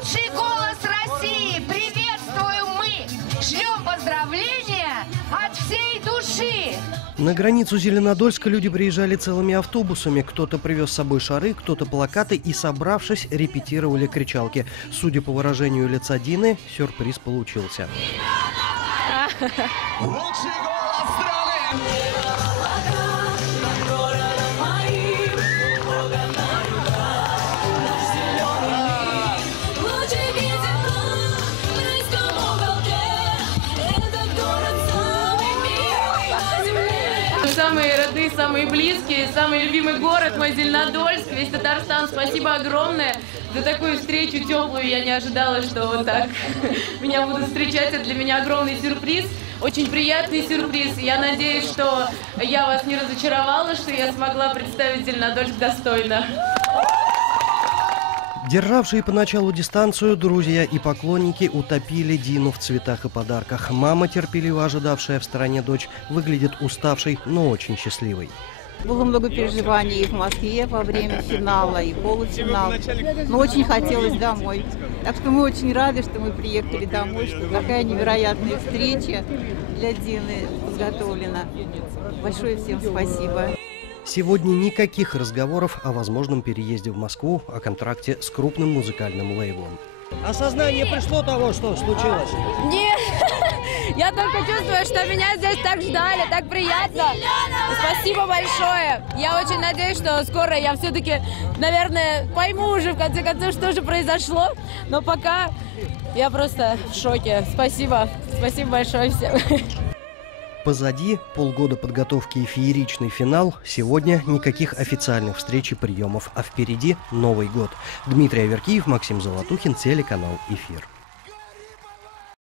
Лучший голос России приветствуем мы! Шлем поздравления от всей души! На границу Зеленодольска люди приезжали целыми автобусами. Кто-то привез с собой шары, кто-то плакаты и, собравшись, репетировали кричалки. Судя по выражению лица Дины, сюрприз получился. Лучший голос страны! Самые родные, самые близкие, самый любимый город мой Зеленодольск, весь Татарстан. Спасибо огромное за такую встречу теплую. Я не ожидала, что вот так меня будут встречать. Это для меня огромный сюрприз, очень приятный сюрприз. Я надеюсь, что я вас не разочаровала, что я смогла представить Зеленодольск достойно. Державшие поначалу дистанцию, друзья и поклонники утопили Дину в цветах и подарках. Мама, терпеливо ожидавшая в стороне дочь, выглядит уставшей, но очень счастливой. Было много переживаний и в Москве во время финала, и полуфинала. Но очень хотелось домой. Так что мы очень рады, что мы приехали домой, что такая невероятная встреча для Дины подготовлена. Большое всем спасибо. Сегодня никаких разговоров о возможном переезде в Москву, о контракте с крупным музыкальным лейблом. Осознание пришло того, что случилось? Нет, я только чувствую, что меня здесь так ждали, так приятно. Спасибо большое. Я очень надеюсь, что скоро я все-таки, наверное, пойму уже в конце концов, что же произошло. Но пока я просто в шоке. Спасибо. Спасибо большое всем. Позади полгода подготовки и фееричный финал. Сегодня никаких официальных встреч и приемов, а впереди Новый год. Дмитрий Аверкиев, Максим Золотухин, телеканал «Эфир».